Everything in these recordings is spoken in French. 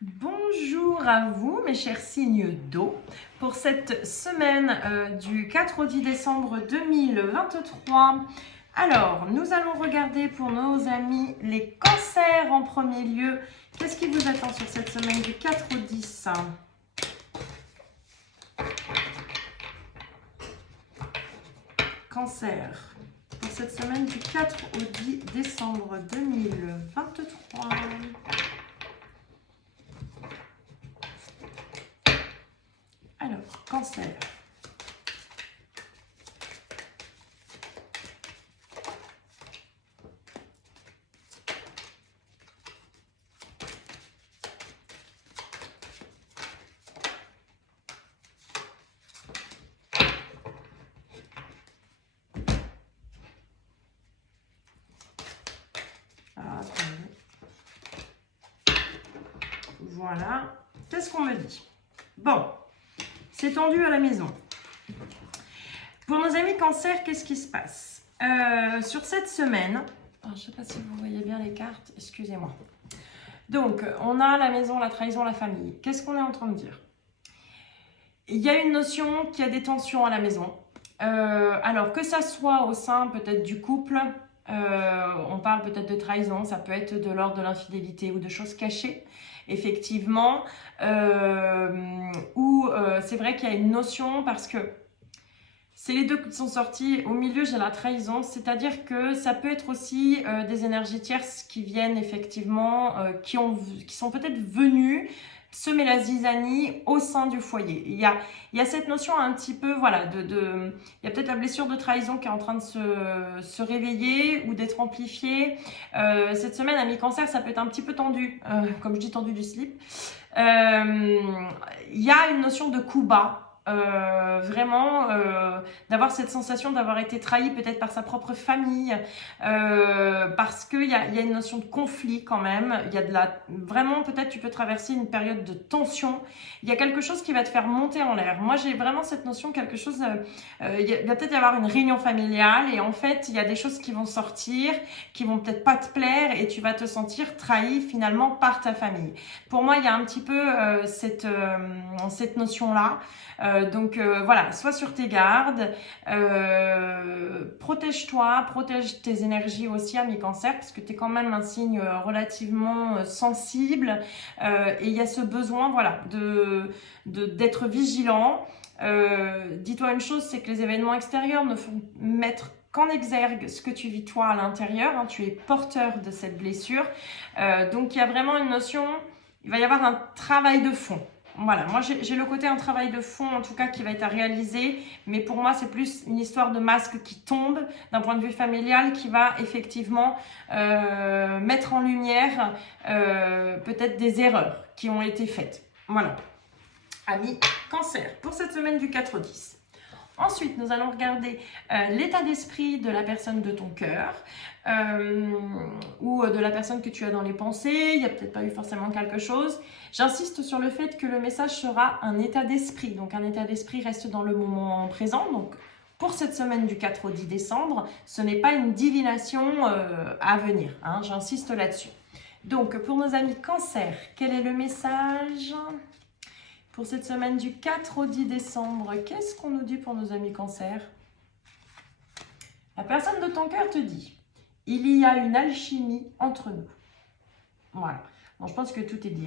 Bonjour à vous mes chers signes d'eau pour cette semaine du 4 au 10 décembre 2023. Alors, nous allons regarder pour nos amis les cancers en premier lieu. Qu'est-ce qui vous attend sur cette semaine du 4 au 10? Cancer, pour cette semaine du 4 au 10 décembre 2023. Alors, cancer. Voilà. Qu'est-ce qu'on me dit? Bon, c'est tendu à la maison. Pour nos amis cancer, qu'est-ce qui se passe? Sur cette semaine, je ne sais pas si vous voyez bien les cartes, excusez-moi. Donc, on a la maison, la trahison, la famille. Qu'est-ce qu'on est en train de dire? Il y a une notion qu'il y a des tensions à la maison. Alors, que ça soit au sein peut-être du couple, on parle peut-être de trahison, ça peut être de l'ordre de l'infidélité ou de choses cachées, effectivement. C'est vrai qu'il y a une notion parce que c'est les deux qui sont sortis. Au milieu, j'ai la trahison, c'est-à-dire que ça peut être aussi des énergies tierces qui viennent effectivement, qui sont peut-être venues semer la zizanie au sein du foyer. Il y a cette notion un petit peu, voilà, il y a peut-être la blessure de trahison qui est en train de se réveiller ou d'être amplifiée. Cette semaine, à mi-cancer, ça peut être un petit peu tendu, comme je dis, tendu du slip. Il y a une notion de coup bas. D'avoir cette sensation d'avoir été trahi peut-être par sa propre famille, parce qu'il y a une notion de conflit quand même. Il y a vraiment, peut-être tu peux traverser une période de tension. Il y a quelque chose qui va te faire monter en l'air. Moi, j'ai vraiment cette notion, quelque chose, il va peut-être y avoir une réunion familiale et en fait, il y a des choses qui vont sortir, qui vont peut-être pas te plaire et tu vas te sentir trahi finalement par ta famille. Pour moi, il y a un petit peu cette notion-là. Voilà, sois sur tes gardes, protège-toi, protège tes énergies aussi à mi-cancer parce que tu es quand même un signe relativement sensible et il y a ce besoin, voilà, d'être vigilant. Dis-toi une chose, c'est que les événements extérieurs ne font mettre qu'en exergue ce que tu vis toi à l'intérieur, hein, tu es porteur de cette blessure, donc il y a vraiment une notion, il va y avoir un travail de fond. Voilà, moi j'ai le côté un travail de fond en tout cas qui va être à réaliser, mais pour moi c'est plus une histoire de masque qui tombe d'un point de vue familial qui va effectivement mettre en lumière peut-être des erreurs qui ont été faites. Voilà, amis cancer, pour cette semaine du 4-10. Ensuite, nous allons regarder l'état d'esprit de la personne de ton cœur ou de la personne que tu as dans les pensées. Il n'y a peut-être pas eu forcément quelque chose. J'insiste sur le fait que le message sera un état d'esprit. Donc, un état d'esprit reste dans le moment présent. Donc, pour cette semaine du 4 au 10 décembre, ce n'est pas une divination à venir. Hein, j'insiste là-dessus. Donc, pour nos amis cancer, quel est le message ? Pour cette semaine du 4 au 10 décembre, qu'est-ce qu'on nous dit pour nos amis cancer? La personne de ton cœur te dit, il y a une alchimie entre nous. Voilà. Bon, je pense que tout est dit.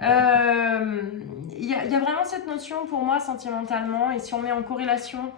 Il y a vraiment cette notion pour moi sentimentalement, et si on met en corrélation,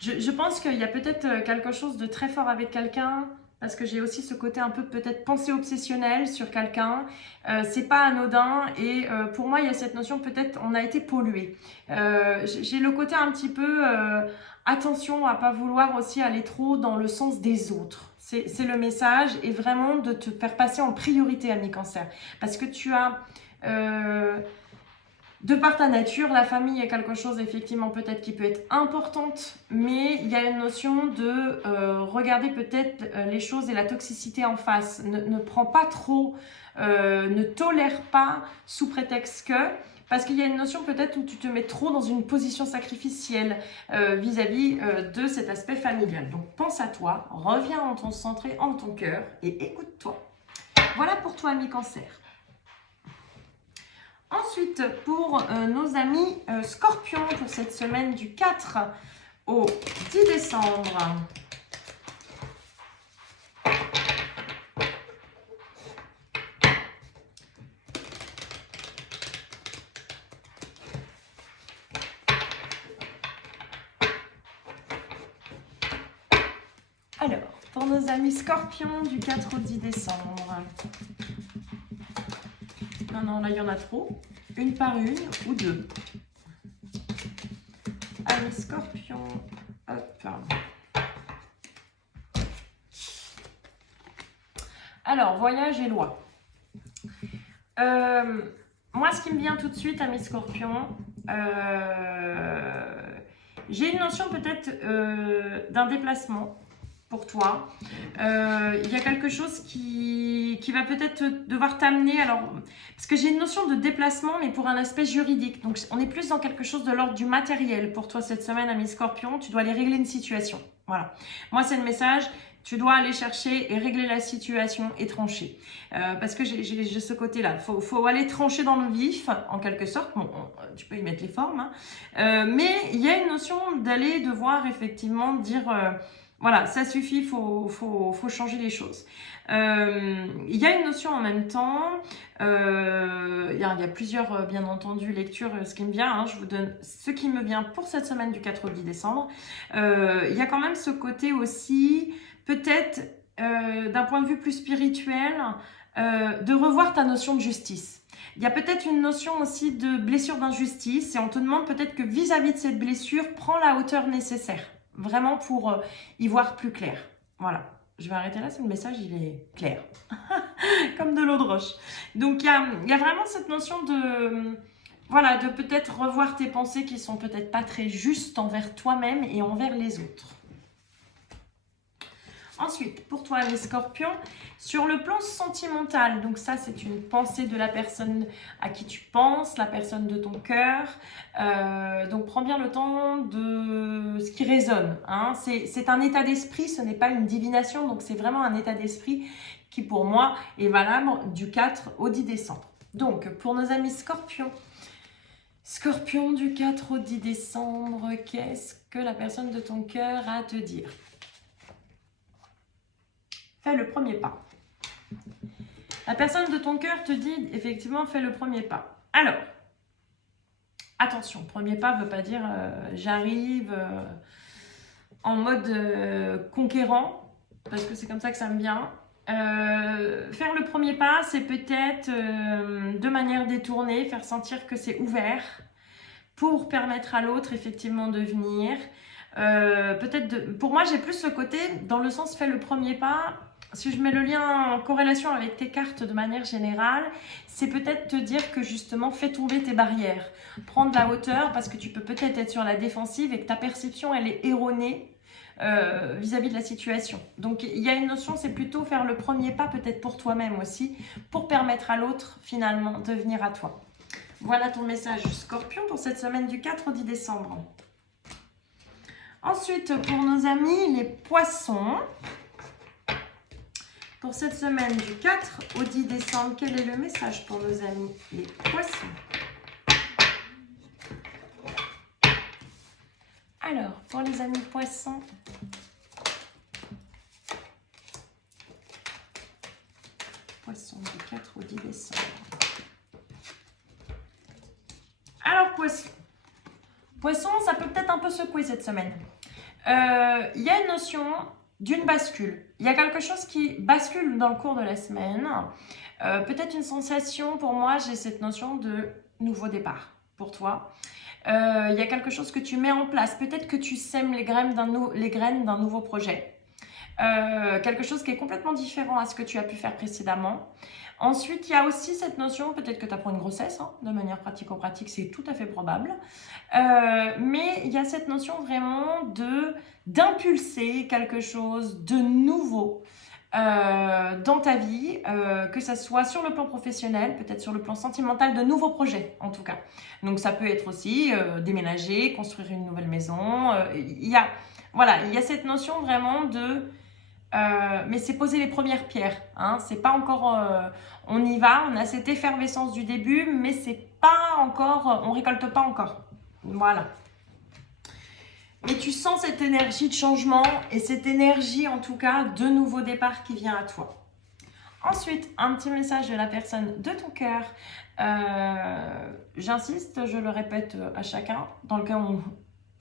je pense qu'il y a peut-être quelque chose de très fort avec quelqu'un, parce que j'ai aussi ce côté un peu peut-être pensée obsessionnelle sur quelqu'un, c'est pas anodin et pour moi il y a cette notion peut-être on a été pollué. J'ai le côté un petit peu attention à pas vouloir aussi aller trop dans le sens des autres. C'est le message et vraiment de te faire passer en priorité à mi-cancer parce que tu as de par ta nature, la famille est quelque chose effectivement peut-être qui peut être importante, mais il y a une notion de regarder peut-être les choses et la toxicité en face. Ne prends pas trop, ne tolère pas sous prétexte que, parce qu'il y a une notion peut-être où tu te mets trop dans une position sacrificielle vis-à-vis de cet aspect familial. Donc pense à toi, reviens en ton centre et en ton cœur et écoute-toi. Voilà pour toi, ami cancer. Ensuite, pour nos amis scorpions, pour cette semaine du 4 au 10 décembre. Alors, pour nos amis scorpions du 4 au 10 décembre. Non, là, il y en a trop. Une par une ou deux. Allez, scorpion. Hop. Alors, voyage et loi. Moi, ce qui me vient tout de suite à mes scorpions, j'ai une notion peut-être d'un déplacement pour toi. Il y a quelque chose qui va peut-être devoir t'amener, alors, parce que j'ai une notion de déplacement, mais pour un aspect juridique. Donc, on est plus dans quelque chose de l'ordre du matériel pour toi cette semaine, ami Scorpion. Tu dois aller régler une situation. Voilà. Moi, c'est le message. Tu dois aller chercher et régler la situation et trancher. Parce que j'ai ce côté-là. Faut aller trancher dans le vif, en quelque sorte. Bon, tu peux y mettre les formes. Hein. Mais il y a une notion d'aller devoir effectivement dire... voilà, ça suffit, faut changer les choses. Il y a une notion en même temps, il y a plusieurs, bien entendu, lectures, ce qui me vient, hein, je vous donne ce qui me vient pour cette semaine du 4 au 10 décembre. Il y a quand même ce côté aussi, peut-être, d'un point de vue plus spirituel, de revoir ta notion de justice. Il y a peut-être une notion aussi de blessure d'injustice et on te demande peut-être que vis-à-vis de cette blessure, prends la hauteur nécessaire. Vraiment pour y voir plus clair. Voilà. Je vais arrêter là, c'est le message, il est clair. Comme de l'eau de roche. Donc, il y a vraiment cette notion de... Voilà, de peut-être revoir tes pensées qui sont peut-être pas très justes envers toi-même et envers les autres. Ensuite, pour toi, les scorpions, sur le plan sentimental, donc ça, c'est une pensée de la personne à qui tu penses, la personne de ton cœur. Donc, prends bien le temps de ce qui résonne. Hein. C'est un état d'esprit, ce n'est pas une divination, donc c'est vraiment un état d'esprit qui, pour moi, est valable du 4 au 10 décembre. Donc, pour nos amis scorpions, scorpion du 4 au 10 décembre, qu'est-ce que la personne de ton cœur a à te dire ? Fais le premier pas. La personne de ton cœur te dit, effectivement, fais le premier pas. Alors, attention, premier pas ne veut pas dire j'arrive en mode conquérant, parce que c'est comme ça que ça me vient. Faire le premier pas, c'est peut-être de manière détournée, faire sentir que c'est ouvert pour permettre à l'autre, effectivement, de venir. Pour moi, j'ai plus le côté, dans le sens, fais le premier pas. Si je mets le lien en corrélation avec tes cartes de manière générale, c'est peut-être te dire que justement, fais tomber tes barrières. Prends de la hauteur parce que tu peux peut-être être sur la défensive et que ta perception, elle est erronée vis-à-vis de la situation. Donc, il y a une notion, c'est plutôt faire le premier pas peut-être pour toi-même aussi, pour permettre à l'autre finalement de venir à toi. Voilà ton message Scorpion pour cette semaine du 4 au 10 décembre. Ensuite, pour nos amis les poissons, pour cette semaine du 4 au 10 décembre, quel est le message pour nos amis les poissons? Alors, pour les amis poissons, poissons du 4 au 10 décembre. Alors, poisson. Poisson, ça peut peut-être un peu secouer cette semaine. Il y a une notion d'une bascule. Il y a quelque chose qui bascule dans le cours de la semaine. Peut-être une sensation, pour moi, j'ai cette notion de nouveau départ pour toi. Il y a quelque chose que tu mets en place. Peut-être que tu sèmes les graines d'un nouveau projet. Quelque chose qui est complètement différent à ce que tu as pu faire précédemment. Ensuite, il y a aussi cette notion, peut-être que tu apprends une grossesse, hein, de manière pratico-pratique, c'est tout à fait probable. Mais il y a cette notion vraiment d'impulser quelque chose de nouveau dans ta vie, que ça soit sur le plan professionnel, peut-être sur le plan sentimental, de nouveaux projets en tout cas. Donc ça peut être aussi déménager, construire une nouvelle maison. Il y a cette notion vraiment de... mais c'est poser les premières pierres, hein. C'est pas encore, On y va, on a cette effervescence du début, mais c'est pas encore, on récolte pas encore. Voilà. Mais tu sens cette énergie de changement et cette énergie, en tout cas, de nouveau départ qui vient à toi. Ensuite, un petit message de la personne de ton cœur. J'insiste, je le répète à chacun, dans le cas où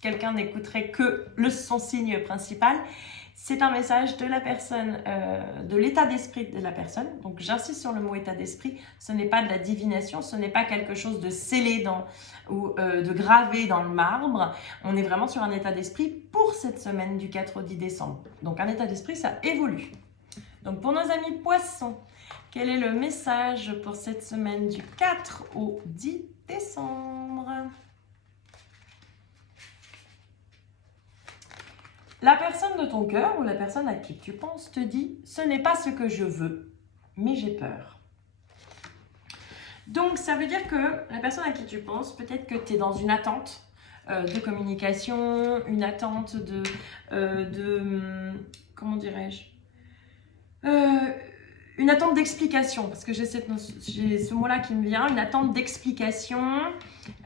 quelqu'un n'écouterait que son signe principal. C'est un message de la personne, de l'état d'esprit de la personne. Donc, j'insiste sur le mot état d'esprit. Ce n'est pas de la divination, ce n'est pas quelque chose de scellé ou de gravé dans le marbre. On est vraiment sur un état d'esprit pour cette semaine du 4 au 10 décembre. Donc, un état d'esprit, ça évolue. Donc, pour nos amis poissons, quel est le message pour cette semaine du 4 au 10 décembre? La personne de ton cœur ou la personne à qui tu penses te dit « ce n'est pas ce que je veux, mais j'ai peur ». Donc, ça veut dire que la personne à qui tu penses, peut-être que tu es dans une attente de communication, une attente comment dirais-je, une attente d'explication, parce que j'ai ce mot-là qui me vient, une attente d'explication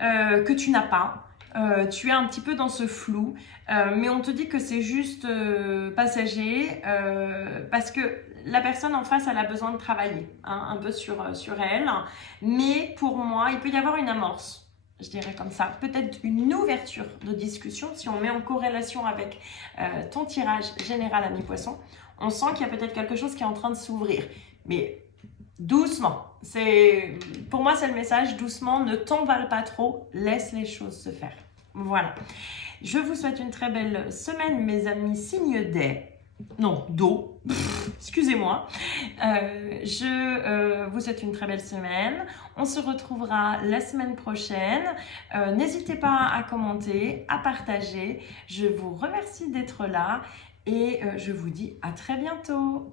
que tu n'as pas. Tu es un petit peu dans ce flou, mais on te dit que c'est juste passager, parce que la personne en face, elle a besoin de travailler un peu sur elle. Mais pour moi, il peut y avoir une amorce, je dirais comme ça. Peut-être une ouverture de discussion, si on met en corrélation avec ton tirage général à mi-poisson. On sent qu'il y a peut-être quelque chose qui est en train de s'ouvrir. Mais doucement. Pour moi, c'est le message, doucement, ne t'emballe pas trop, laisse les choses se faire. Voilà. Je vous souhaite une très belle semaine, mes amis, signe d'eau. Excusez-moi. Je vous souhaite une très belle semaine. On se retrouvera la semaine prochaine. N'hésitez pas à commenter, à partager. Je vous remercie d'être là et je vous dis à très bientôt.